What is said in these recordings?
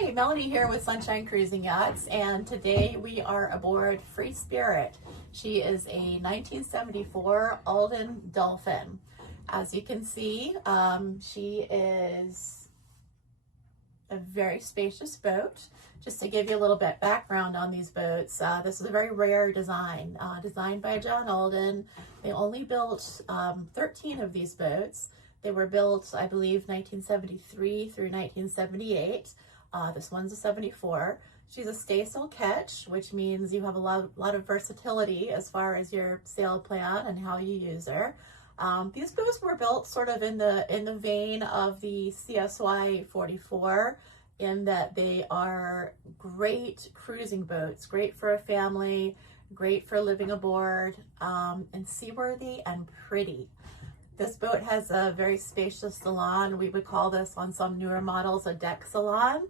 Hi, Melanie here with Sunshine Cruising Yachts, and today we are aboard Free Spirit. She is a 1974 Alden Dolphin. As you can see, she is a very spacious boat. Just to give you a little bit background on these boats, this is a very rare design, designed by John Alden. They only built 13 of these boats. They were built, I believe, 1973 through 1978. This one's a 74. She's a staysail ketch, which means you have a lot of versatility as far as your sail plan and how you use her. These boats were built sort of in the vein of the CSY 44, in that they are great cruising boats, great for a family, great for living aboard, and seaworthy and pretty. This boat has a very spacious salon. We would call this on some newer models a deck salon.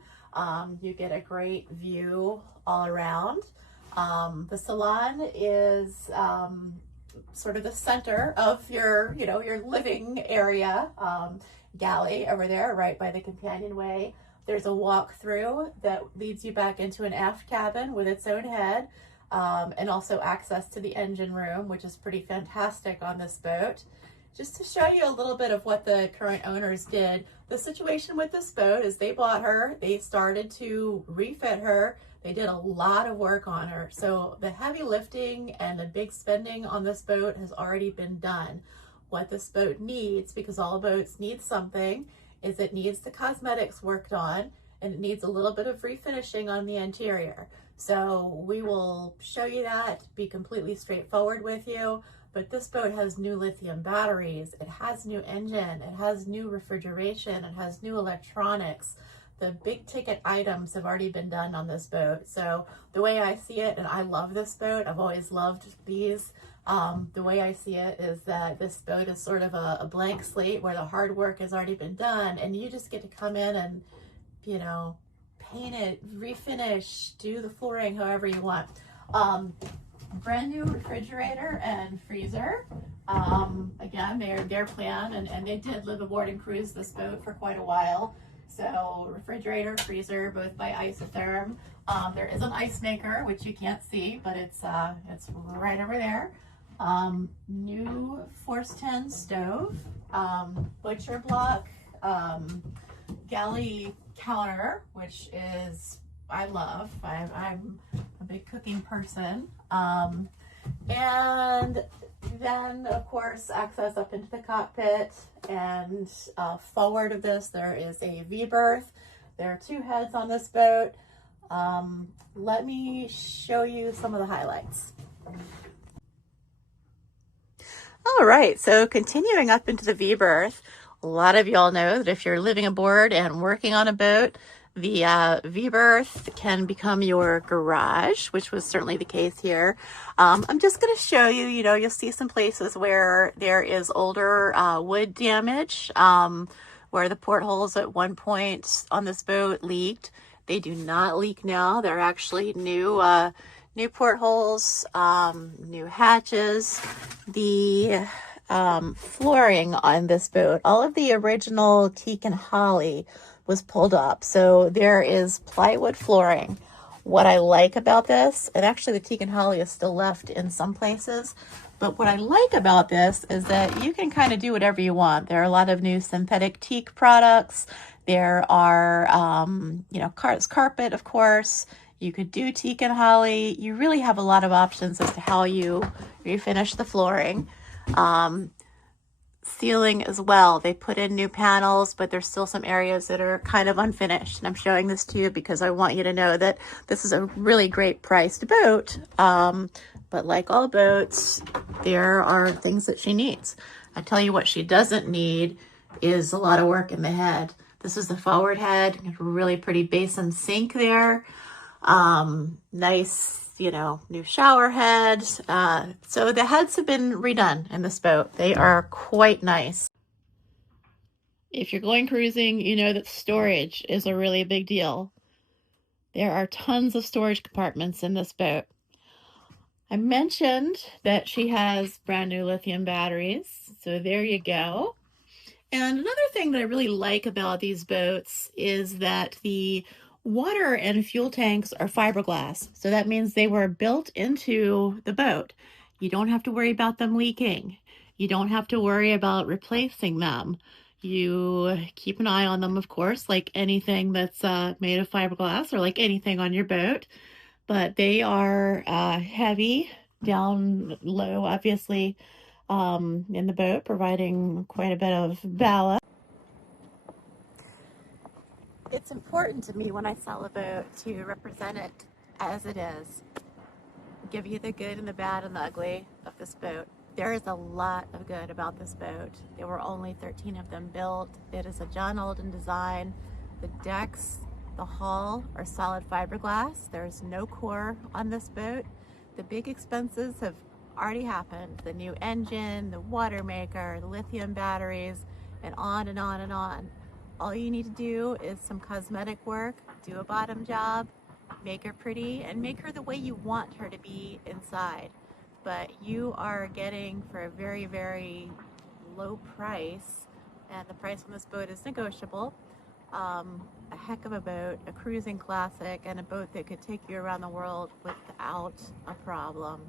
You get a great view all around. The salon is sort of the center of your living area. Galley over there, right by the companionway. There's a walk-through that leads you back into an aft cabin with its own head, and also access to the engine room, which is pretty fantastic on this boat. Just to show you a little bit of what the current owners did, the situation with this boat is they bought her, they started to refit her, they did a lot of work on her. So the heavy lifting and the big spending on this boat has already been done. What this boat needs, because all boats need something, is it needs the cosmetics worked on, and it needs a little bit of refinishing on the interior. So we will show you that, be completely straightforward with you. But this boat has new lithium batteries, it has new engine, it has new refrigeration, it has new electronics. The big ticket items have already been done on this boat. So the way I see it, and I love this boat, I've always loved these, the way I see it is that this boat is sort of a blank slate where the hard work has already been done, and you just get to come in and, you know, paint it, refinish, do the flooring however you want. Brand new refrigerator and freezer. Again, their plan, and they did live aboard and cruise this boat for quite a while. So refrigerator, freezer, both by isotherm. There is an ice maker, which you can't see, but it's right over there. New Force 10 stove, butcher block, galley counter, which is I love. I'm a big cooking person. And then, of course, access up into the cockpit, and forward of this there is a V-berth. There are two heads on this boat. Let me show you some of the highlights. All right, so continuing up into the V-berth, a lot of y'all know that if you're living aboard and working on a boat, the V-berth can become your garage, which was certainly the case here. I'm just going to show you, you'll see some places where there is older wood damage, where the portholes at one point on this boat leaked. They do not leak now. They're actually new portholes, new hatches. The flooring on this boat, all of the original teak and holly was pulled up. So there is plywood flooring. What I like about this, and actually the teak and holly is still left in some places, but what I like about this is that you can kind of do whatever you want. There are a lot of new synthetic teak products. There are, carpet, of course. You could do teak and holly. You really have a lot of options as to how you refinish the flooring. Ceiling as well. They put in new panels, but there's still some areas that are kind of unfinished. And I'm showing this to you because I want you to know that this is a really great priced boat. But like all boats, there are things that she needs. I tell you what she doesn't need is a lot of work in the head. This is the forward head, really pretty basin sink there. Nice, new shower head. So the heads have been redone in this boat. They are quite nice. If you're going cruising, you know that storage is a really big deal. There are tons of storage compartments in this boat. I mentioned that she has brand new lithium batteries. So there you go. And another thing that I really like about these boats is that the Water and fuel tanks are fiberglass, so that means they were built into the boat. You don't have to worry about them leaking. You don't have to worry about replacing them. You keep an eye on them, of course, like anything that's made of fiberglass or like anything on your boat. But they are heavy down low, obviously, in the boat, providing quite a bit of ballast. It's important to me when I sell a boat to represent it as it is, give you the good and the bad and the ugly of this boat. There is a lot of good about this boat. There were only 13 of them built. It is a John Alden design. The decks, the hull are solid fiberglass. There's no core on this boat. The big expenses have already happened. The new engine, the water maker, the lithium batteries, and on and on and on. All you need to do is some cosmetic work, do a bottom job, make her pretty, and make her the way you want her to be inside. But you are getting, for a very, very low price, and the price on this boat is negotiable, a heck of a boat, a cruising classic, and a boat that could take you around the world without a problem.